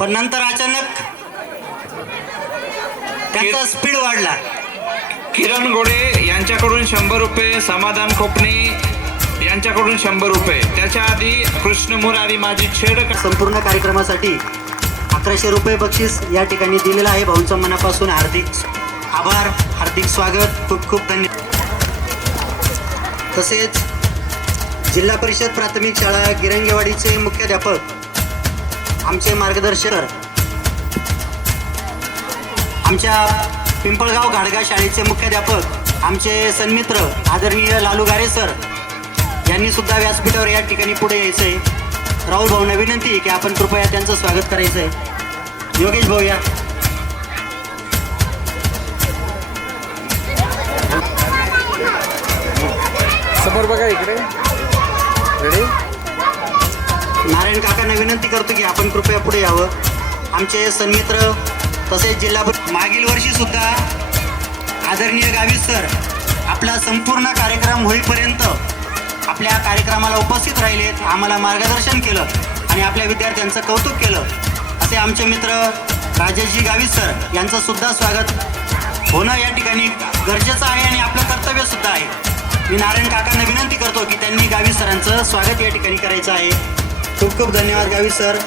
पण नंतर अचानक त्यांचा स्पीड वाढला. किरण गोडे यांच्याकडून 100 रुपये, समाधान खोपणे यांच्याकडून 100 रुपये. त्याच्या आधी कृष्ण मुरारी माजी छेड. संपूर्ण कार्यक्रमासाठी 1100 रुपये बक्षीस या ठिकाणी दिलेलं आहे. भाऊंचं मनापासून हार्दिक आभार, हार्दिक स्वागत, खूप खूप धन्यवाद. तसेच जिल्हा परिषद प्राथमिक शाळा गिरंगेवाडीचे मुख्याध्यापक, आमचे मार्गदर्शक, आमच्या पिंपळगाव घाडगा शाळेचे मुख्याध्यापक, आमचे सन्मित्र आदरणीय लालू गारे सर यांनी सुद्धा व्यासपीठावर या ठिकाणी पुढे यायचं आहे. राहुल भाऊंना विनंती आहे की आपण कृपया त्यांचं स्वागत करायचं आहे. योगेश भाऊ या. समोर बघा इकडे. रेडी. नारायण काकांना विनंती करतो की आपण कृपया पुढे यावं. आमचे सन्मित्र तसेच जिल्हा मागील वर्षी सुद्धा आदरणीय गावित सर आपला संपूर्ण कार्यक्रम होईपर्यंत आपल्या कार्यक्रमाला उपस्थित राहिलेत, आम्हाला मार्गदर्शन केलं आणि आपल्या विद्यार्थ्यांचं कौतुक केलं. असे आमचे मित्र राजेशजी गावित सर यांचं सुद्धा स्वागत होणं या ठिकाणी गरजेचं आहे आणि आपलं कर्तव्य सुद्धा आहे. मी नारायण काकांना विनंती करतो की त्यांनी गावित सरांचं स्वागत या ठिकाणी करायचं आहे. खूप खूप धन्यवाद गावित सर.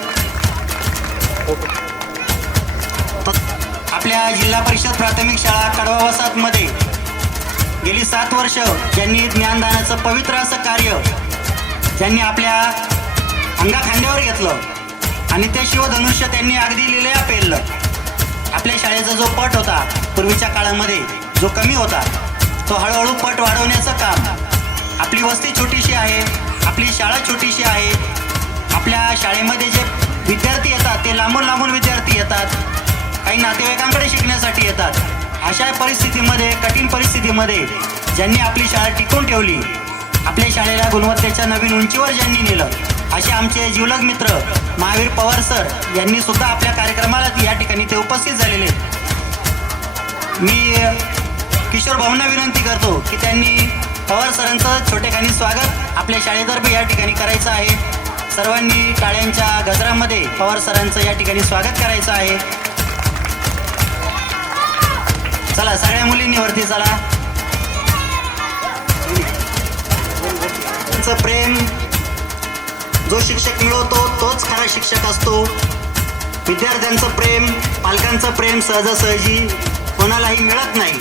आपल्या जिल्हा परिषद प्राथमिक शाळा कडवा वसाहतमध्ये गेली 7 वर्ष ज्यांनी ज्ञानदानाचं पवित्र असं कार्य ज्यांनी आपल्या अंगाखांद्यावर घेतलं आणि ते शिवधनुष्य त्यांनी अगदी लिलया पेललं. आपल्या शाळेचा जो पट होता पूर्वीच्या काळामध्ये, जो कमी होता, तो हळूहळू पट वाढवण्याचं काम. आपली वस्ती छोटीशी आहे, आपली शाळा छोटीशी आहे, आपल्या शाळेमध्ये जे विद्यार्थी येतात ते लांबून लांबून विद्यार्थी येतात, काही नातेवाईकांकडे शिकण्यासाठी येतात. अशा परिस्थितीमध्ये, कठीण परिस्थितीमध्ये ज्यांनी आपली शाळा टिकवून ठेवली, आपल्या शाळेला गुणवत्तेच्या नवीन उंचीवर ज्यांनी नेलं, असे आमचे जीवलग मित्र महावीर पवार सर यांनी सुद्धा आपल्या कार्यक्रमाला या ठिकाणी ते उपस्थित झालेले. मी किशोर भाऊंना विनंती करतो की त्यांनी पवार सरांचं छोटेखानी स्वागत आपल्या शाळेतर्फे या ठिकाणी करायचं आहे. सर्वांनी टाळ्यांच्या गजरामध्ये पवार सरांचं या ठिकाणी स्वागत करायचं आहे. चला सगळ्या मुलींनी वरती चला. त्यांचं प्रेम जो शिक्षक मिळवतो तोच खरा शिक्षक असतो. विद्यार्थ्यांचं प्रेम, पालकांचं प्रेम सहजासहजी कोणालाही मिळत नाही.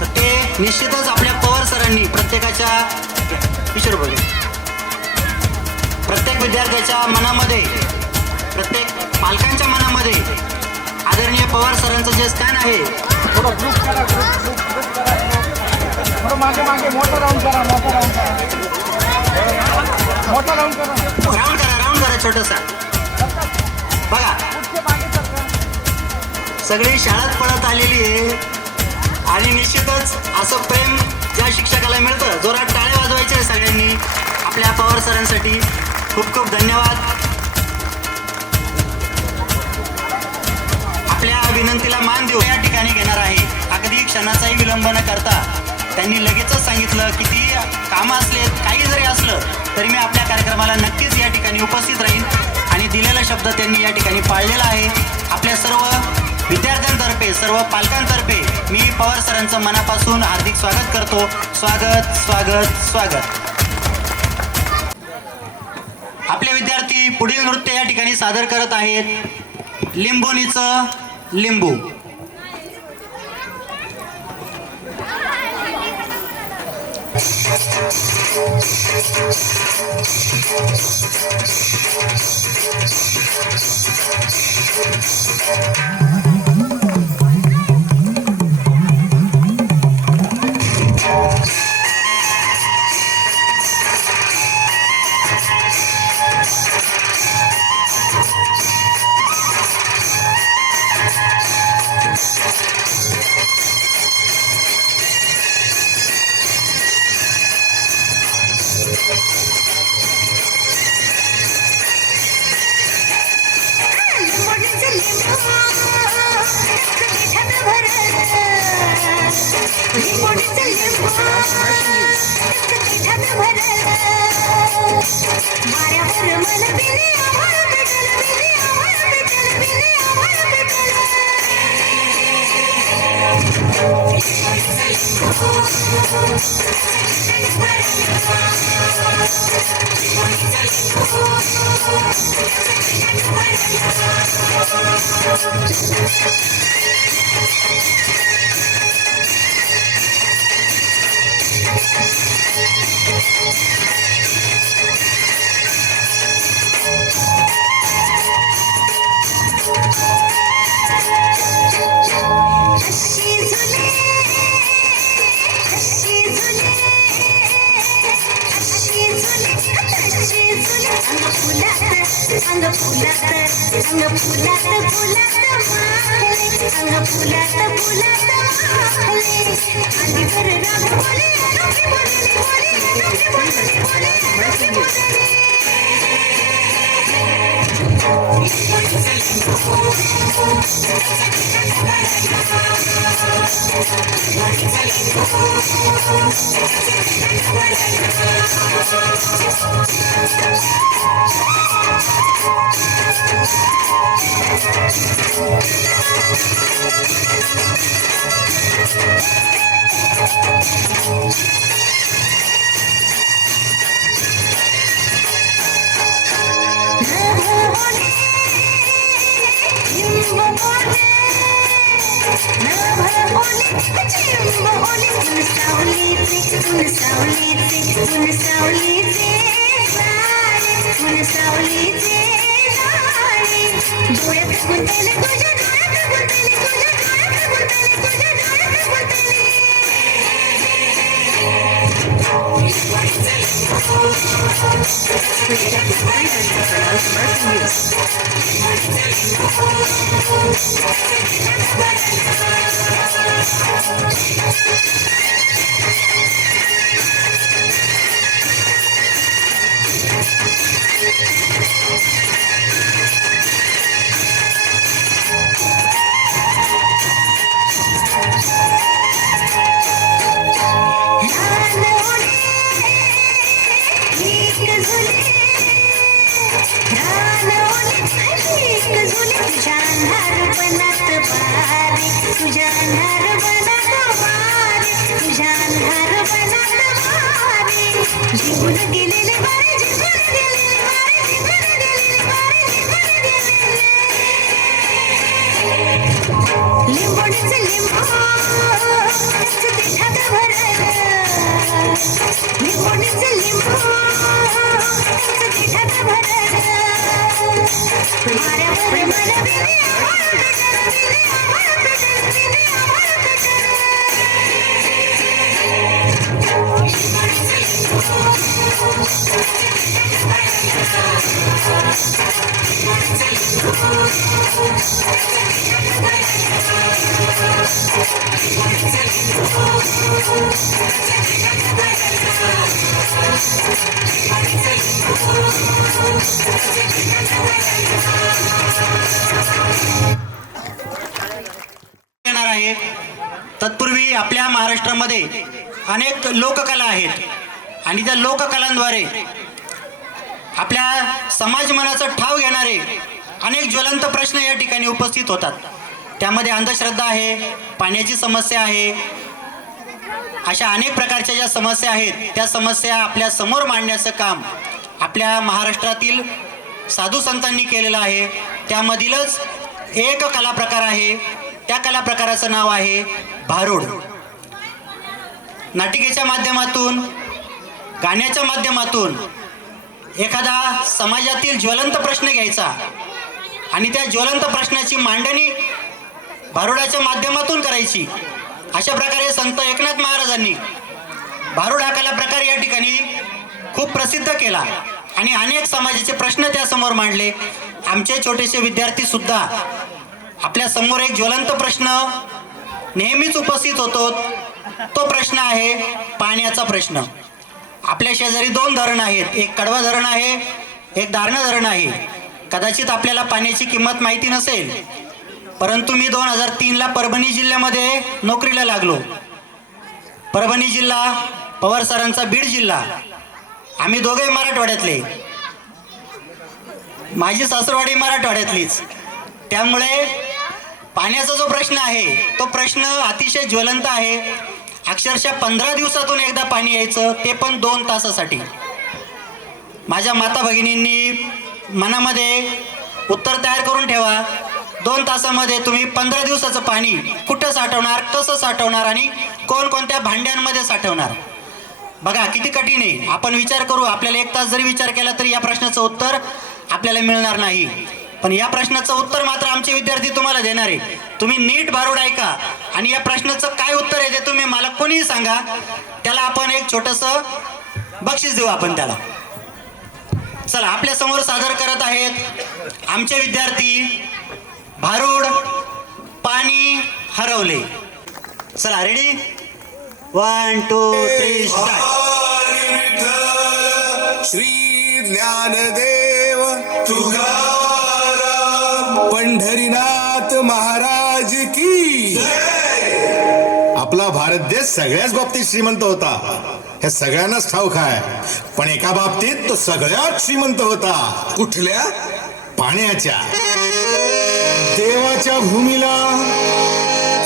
तर ते निश्चितच आपल्या पवार सरांनी प्रत्येकाच्या किशोर बोले प्रत्येक विद्यार्थ्याच्या मनामध्ये, प्रत्येक पालकांच्या मनामध्ये आदरणीय पवार सरांचं जे स्थान आहे. थोडं ग्रुप करा, ग्रुप करा. थोडं मागे मागे मोठं राऊंड करा, मोठं राऊंड करा. राऊंड करा छोटंसा. बघा सगळी शाळेत पळत आलेली आहे आणि निश्चितच असं प्रेम ज्या शिक्षकाला मिळतं. जोरात टाळ्या वाजवायच्या आहे सगळ्यांनी आपल्या पवार सरांसाठी. खूप खूप धन्यवाद. आपल्या विनंतीला मान देऊ या ठिकाणी घेणार आहे. अगदी क्षणाचाही विलंब न करता त्यांनी लगेचच सांगितलं किती कामं असलेत, काही जरी असलं तरी मी आपल्या कार्यक्रमाला नक्कीच या ठिकाणी उपस्थित राहीन आणि दिलेला शब्द त्यांनी या ठिकाणी पाळलेला आहे. आपल्या सर्व विद्यार्थ्यांतर्फे, सर्व पालकांतर्फे मी पवार सरांचं मनापासून हार्दिक स्वागत करतो. स्वागत स्वागत स्वागत. आपले विद्यार्थी पुढील नृत्य या ठिकाणी सादर करत आहेत. लिंबोनीचं लिंबू. माऱ्यावर मन दिले आभाळ पेटल येणार आहे. तत्पूर्वी आपल्या महाराष्ट्रामध्ये अनेक लोककला आहेत आणि त्या लोककलांद्वारे आपल्या समाज मनाचा ठाव घेणारे अनेक ज्वलंत प्रश्न या ठिकाणी उपस्थित होतात. त्यामध्ये अंधश्रद्धा आहे, पाण्याची समस्या आहे, अशा अनेक प्रकारच्या ज्या समस्या आहेत त्या समस्या आपल्या समोर मांडण्याचं काम आपल्या महाराष्ट्रातील साधू संतांनी केलेलं आहे. त्यामधीलच एक कला प्रकार आहे, त्या कला प्रकाराचं नाव आहे भारुड. नाटिकेच्या माध्यमातून, गाण्याच्या माध्यमातून एखादा समाजातील ज्वलंत प्रश्न घ्यायचा आणि त्या ज्वलंत प्रश्नाची मांडणी भारुडाच्या माध्यमातून करायची. अशा प्रकारे संत एकनाथ महाराजांनी भारुड हा कला प्रकार या ठिकाणी खूप प्रसिद्ध केला आणि अनेक समाजाचे प्रश्न त्यासमोर मांडले. आमचे छोटेसे विद्यार्थी सुद्धा आपल्या समोर एक ज्वलंत प्रश्न नेहमीच उपस्थित होतो. तो प्रश्न आहे पाण्याचा प्रश्न. आपल्या शेजारी दोन धरण आहेत, एक कडवा धरण आहे, एक दारणा धरण आहे. कदाचित आपल्याला पाण्याची किंमत माहिती नसेल, परंतु मी 2003ला परभणी जिल्ह्यामध्ये नोकरीला लागलो. परभणी जिल्हा पवार सरांचा बीड जिल्हा. आम्ही दोघे मराठवाड्यातले, माझी सासरवाडी मराठवाड्यातलीच. त्यामुळे पाण्याचा जो प्रश्न आहे तो प्रश्न अतिशय ज्वलंत आहे अक्षरशः 15 दिवसातून एकदा पाणी यायचं, ते पण 2 तासासाठी. माझ्या माता भगिनींनी मनामध्ये उत्तर तयार करून ठेवा. 2 तासामध्ये तुम्ही 15 दिवसाचं पाणी कुठं साठवणार, कसं साठवणार आणि कोणकोणत्या भांड्यांमध्ये साठवणार. बघा किती कठीण आहे. आपण विचार करू, आपल्याला 1 तास जरी विचार केला तरी या प्रश्नाचं उत्तर आपल्याला मिळणार नाही. पण या प्रश्नाचं उत्तर मात्र आमचे विद्यार्थी तुम्हाला देणार आहे. तुम्ही नीट भारूड ऐका आणि या प्रश्नाचं काय उत्तर आहे ते तुम्ही मला कोणीही सांगा. त्याला आपण एक छोटंसं बक्षीस देऊ आपण त्याला. चला, आपल्या समोर सादर करत आहेत आमचे विद्यार्थी भारूड पाणी हरवले. चला, रेडी? 1 2 3 स्टार्ट. श्री ज्ञानदेव तुकाराम पंढरीनाथ महाराज की. आपला भारत देश सगळ्याच बाबतीत श्रीमंत होता, हे सगळ्यांनाच ठाऊक आहे. पण एका बाबतीत तो सगळ्यात श्रीमंत होता. कुठल्या? पाण्याच्या. देवाच्या भूमीला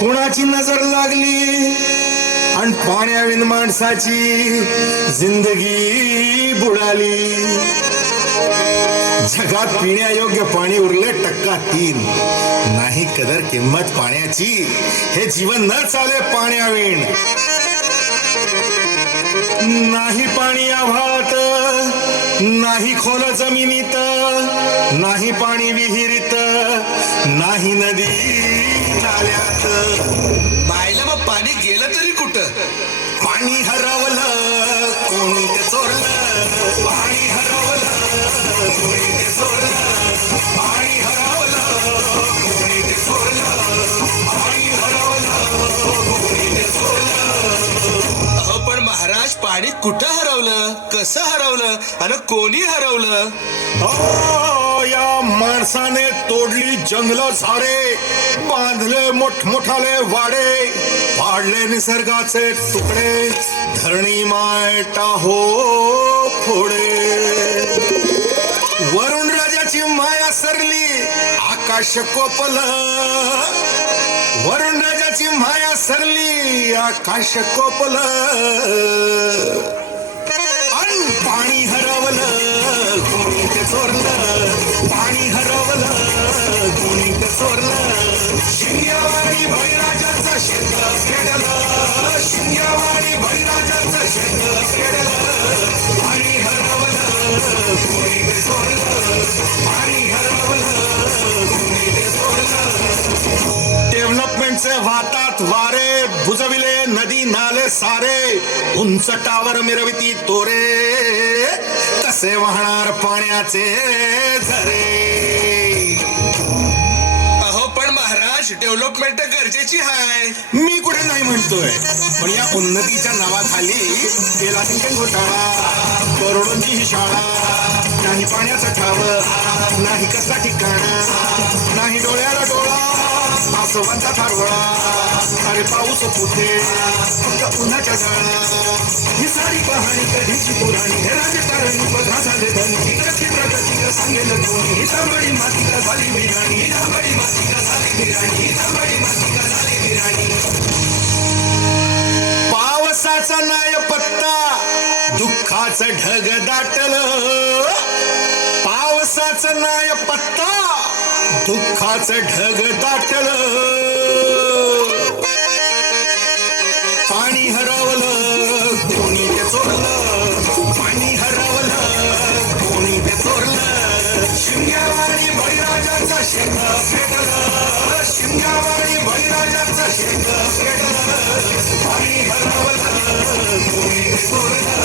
कोणाची नजर लागली आणि पाण्याविन माणसाची जिंदगी बुडाली. जगात पिण्यायोग्य पाणी उरले 3%. नाही कदर किंमत पाण्याची, हे जीवन न चाले पाण्याविण. नाही पाणी आभाळात, नाही खोल जमिनीत, नाही पाणी विहिरीत, नाही नदी नाल्यात. बायला मग पाणी गेलं तरी कुठं? पाणी हरवलं कोणी ते चोरलं, पाणी हरवलं कोणी ते चोरलं, पाणी हरवलं कोणी ते चोरलं, पाणी हरवलं कोणी ते चोरलं. अहो पण महाराज, पाणी कुठं हरवलं, कसं हरवलं आणि कोणी हरवलं? या माणसाने तोडली जंगल झाडे, बांधले मोठमोठाले वाडे, पाडले निसर्गाचे तुकडे, धरणी मायटा हो फोडे. वरुण राजाची माया सरली, आकाश कोपलं. वरुण राजाची माया सरली, आकाश कोपलं. पाणी हरवलं कोणी ते चोरलं, पाणी हरवलं कोणी ते चोरलं. शिंग्यावाडी बळीराजाचं शेत पेडलं, शिंग्यावाडी बळीराजाचं शेत पेडलं. पाणी हरवलं कोणी ते चोरलं, पाणी हरवलं कोणी ते चोरलं. डेव्हलपमेंटचे वाहतात वारे, बुजविले नदी नाले सारे, उंच टावर मिरविती तोरे, कसे वाहणार पाण्याचे झरे. अहो पण महाराज, डेव्हलपमेंट गरजेची आहे. मी कुठे नाही म्हणतोय, पण या उन्नतीच्या नावाखाली केला सिंचन घोटाळा, करोडोंची ही शाळा. नाही पाण्याचं ठाव, नाही कसला ठिकाणा, नाही डोळ्याला डोळा, आसवांचा थारवळा. अरे पाऊस कुठे, फक्त उन्हाच्या गाळा. ही सारी कहाणी कधीची पुराणी, हे राजकारणी बघा झाले धनी. इकडची प्रगती सांगेल कोणी, ही तांबडी माती का झाली विराणी, ही तांबडी माती का झाली विराणी, ही तांबडी माती का झाली विराणी. पावसाचा नाय पत्ता, दुःखाचं ढग दाटलं. पावसाचं नाय पत्ता, दुःखाचं ढग दाटलं. पाणी हरवलं कोणी ते चोरलं, पाणी हरवलं कोणी ते चोरलं. शिंग्यावाडी बळीराजाचं शेत पेटलं, शिंग्यावाडी बळीराजाचं शेत पेटलं. पाणी हरवलं कोणी ते चोरलं,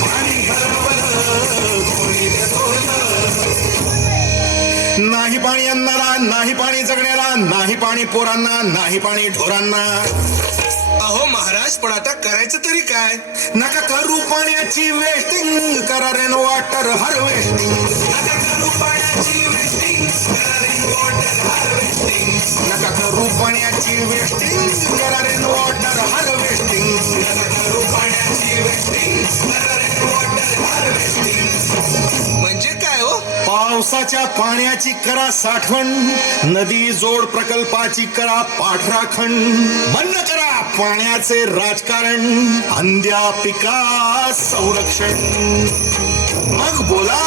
पाणी हरवलं कोणी ते चोरलं. नाही पाणी अन्नाला, नाही पाणी जगण्याला, नाही पाणी पोरांना, नाही पाणी ढोरांना. अहो महाराज, पण आता करायचं तरी काय? नका करू पाण्याची वेस्टिंग, करा रेन वॉटर हार्वेस्टिंग. नका करू पाण्याची वेस्टिंग, करा रेन वॉटर हार्वेस्टिंग. नका करू पाण्याची वेस्टिंग, करा रेन वॉटर हार्वेस्टिंग. नका करू पाण्याची वेस्टिंग, करा रेन वॉटर हार्वेस्टिंग. म्हणजे काय हो? पावसाच्या पाण्याची करा साठवण, नदी जोड प्रकल्पाची करा पाठराखण, बंद करा पाण्याचे राजकारण, अंध्या पिका संरक्षण. मग बोला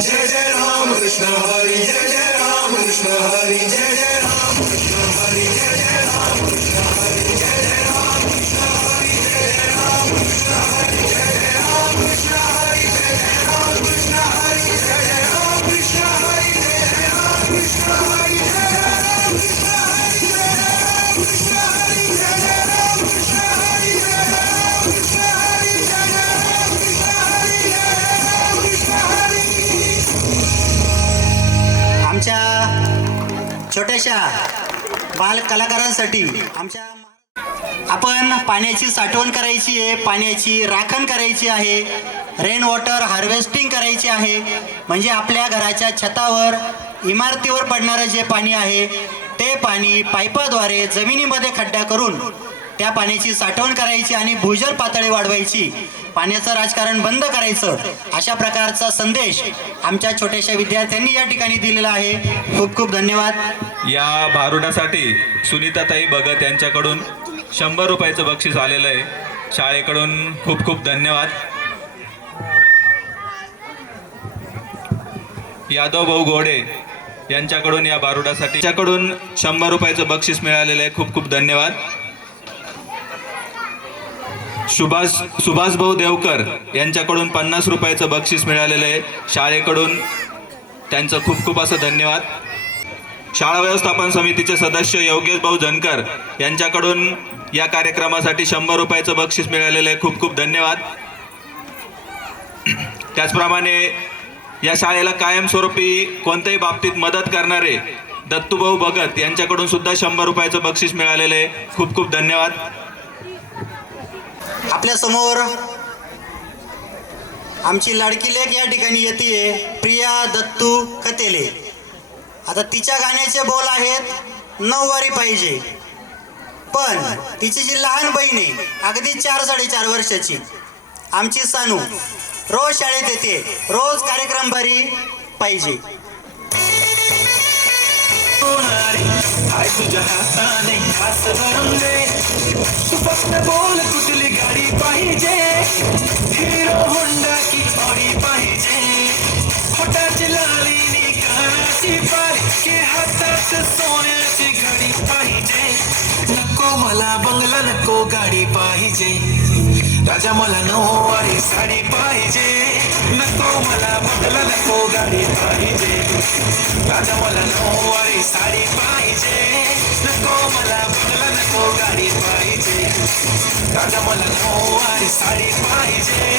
जय जय राम कृष्ण हरी, जय जय राम कृष्ण हरी, जय जय राम कृष्ण हरी, जय जय राम कृष्ण हरी, जय जय राम कृष्ण हरी, जय जय राम कृष्ण हरी, जय जय राम कृष्ण हरी, जय जय राम कृष्ण हरी, जय जय राम कृष्ण हरी, जय जय राम कृष्ण हरी, जय जय राम कृष्ण हरी, जय जय राम कृष्ण हरी, जय जय राम कृष्ण हरी, जय जय राम कृष्ण हरी, जय जय राम कृष्ण हरी, जय जय राम कृष्ण हरी. आमच्या छोट्याशा बाल कलाकारांसाठी आपण पाण्याची साठवण करायची आहे, पाण्याची राखण करायची आहे, रेन वॉटर हार्वेस्टिंग करायची आहे. म्हणजे आपल्या घराच्या छतावर इमारतीवर पडणारं जे पाणी आहे ते पाणी पाईपाद्वारे जमिनीमध्ये खड्डा करून त्या पाण्याची साठवण करायची आणि भूजल पातळी वाढवायची, पाण्याचं राजकारण बंद करायचं, अशा प्रकारचा संदेश आमच्या छोट्याशा विद्यार्थ्यांनी या ठिकाणी दिलेला आहे. खूप खूप धन्यवाद. या भारुडासाठी सुनीताताई भगत यांच्याकडून 100 रुपयाचं बक्षीस आलेलं आहे. शाळेकडून खूप खूप धन्यवाद. यादव भाऊ घोडे यांच्याकडून या भारुडासाठी 100 रुपयाचं बक्षीस मिळालेलं आहे. खूप खूप धन्यवाद. सुभाष भाऊ देवकर यांच्याकडून 50 रुपयाचं बक्षीस मिळालेलं आहे. शाळेकडून त्यांचं खूप खूप असं धन्यवाद. शाळा व्यवस्थापन समितीचे सदस्य योगेश भाऊ जनकर यांच्याकडून या कार्यक्रमासाठी 100 रुपयाचं बक्षीस मिळालेलं आहे. खूप खूप धन्यवाद. त्याचप्रमाणे या शाळेला कायमस्वरूपी कोणत्याही बाबतीत मदत करणारे दत्तूभाऊ भगत यांच्याकडून सुद्धा 100 रुपयाचं बक्षीस मिळालेलं आहे. खूप खूप धन्यवाद. आपल्या समोर आमची लाडकी लेक या ठिकाणी येते, प्रिया दत्तू खतेले. आता तिच्या गाण्याचे बोल आहेत नऊवारी पाहिजे, पण तिची जी लहान बहीण आहे अगदी 4-4.5 वर्षाची आमची सानू रोज शाळेत येते, रोज कार्यक्रम भरी पाहिजे. हाय तुझ्या हाताने खास भरून दे, तू फक्त बोल कुठली गाडी पाहिजे, हिरो होंडा की ऑडी पाहिजे, होटाची लाली नी कानाची पारी, के हातात सोन्याची घडी पाहिजे. नको मला बंगला, नको गाडी पाहिजे, राजा मला नऊवारी साडी पाहिजे. नको मला बंगला, नको गाडी पाहिजे, राजा मला नऊवारी साडी पाहिजे. नको मला बंगला, नको गाडी पाहिजे, राजा मला नऊवारी साडी पाहिजे.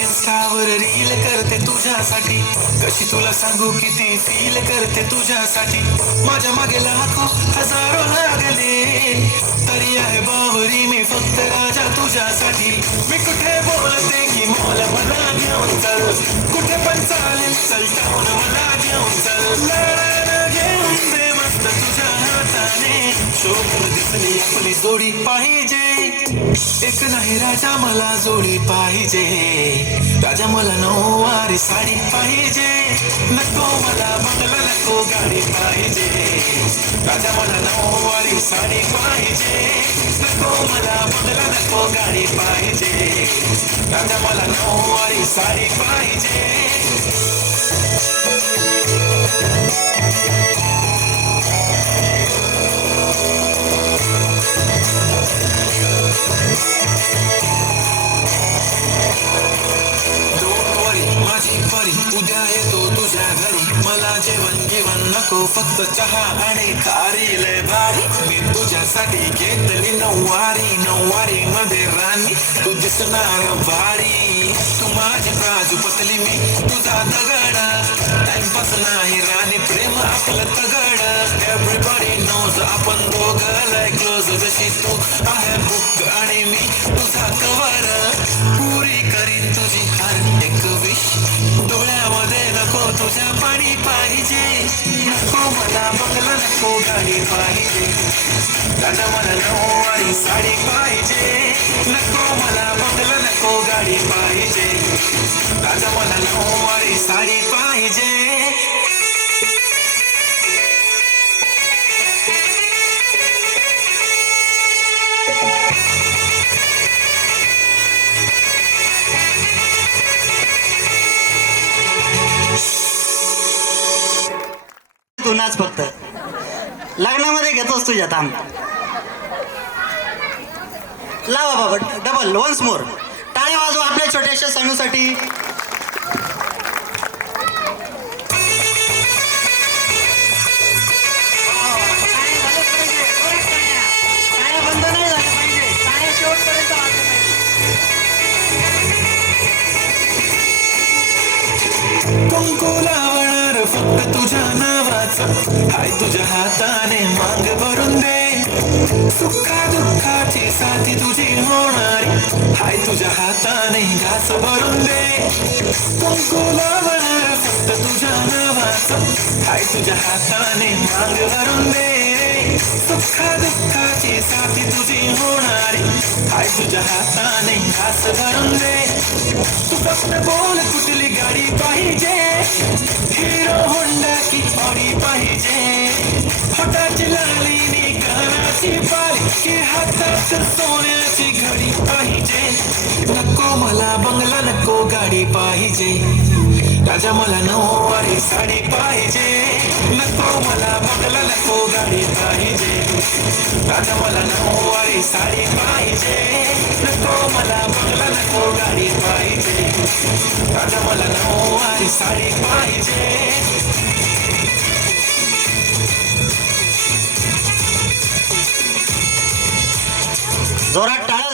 इंस्टावर रील करते तुझ्यासाठी, कशी तुला सांगू किती फील करते तुझ्यासाठी. माझ्या मागे लाखो हजारो लागले, तरी आहे बावरी मी फक्त राजा तुझ्यासाठी. मी कुठे बोलते की मोल मला घेऊन चल, कुठे पण चालेल चल टाऊन मला घेऊन चल. लढायला घेऊन दे मस्त तुझ्या हाताने, शोभून दिसली आपली जोडी पाहिजे. एक नाही राजा मला जोडी पाहिजे, राजा मला नऊवारी साडी पाहिजे. नको मला बंगला, नको गाडी पाहिजे, राजा मला नऊवारी साडी पाहिजे. नको मला बंगला, नको गाडी पाहिजे, राजा मला नऊवारी साडी पाहिजे. माझी परी उद्या येतो तुझ्या घरी, मला जेवण घेवण नको फक्त चहा आणि खारी लय भारी. मी तुझ्यासाठी घेतली नऊवारी, नऊवारी मध्ये राणी तू दिसणार भारी. तू माझी बाजू पतली, मी तुझा दगड, टाइमपास नाही राणी प्रेम आपलं तगड. एव्हरीबडी नोज आपण दोघं लय क्लोज, जशी तू आहे बुक आणि मी तुझा कवर. पुरी करीन तुझी हर एक विश, डोळ्यामध्ये नको तुझ्या पाणी पाहिजे. मला बंगला नको गाडी पाहिजे राजा मला नऊवारी साडी पाहिजे नको मला बंगला नको गाडी पाहिजे राजा मला नऊवारी साडी पाहिजे तू नाच फक्त लग्नामध्ये घेतोस तुझ्या थांब लावा बाबा डबल वन्स मोर टाळ्या वाजवा आपल्या छोट्याशा सणूसाठी. बंद नाही झालं पाहिजे टाळ्या शेवटपर्यंत वाजल्या पाहिजे. कुंकू लावणार फक्त तुझ्या नावाचं हाय तुझ्या हाताने मांग भरून दे सुखा दुःखाची साथी तुझी होणारी हाय तुझ्या हाताने घास भरून दे कुंकू लावणार फक्त तुझ्या नावाचं हाय तुझ्या हाताने मांग भरून दे सुखा दुःखाची साथी तुझी होणारी हाय तुझ्या हाताने घास भरून दे तू फक्त बोल कुठली गाडी पाहिजे हिरो होंडा की ऑडी पाहिजे हाताची लालीनी कानाची पाली की हातात सोन्याची घडी पाहिजे नको मला बंगला नको गाडी पाहिजे राजा मला नऊवारी साडी पाहिजे नको मला बंगला नको गाडी पाहिजे राजा मला नऊवारी साडी पाहिजे नको मला बंगला नको गाडी पाहिजे राजा मला नऊवारी साडी पाहिजे जोरात टाळ्या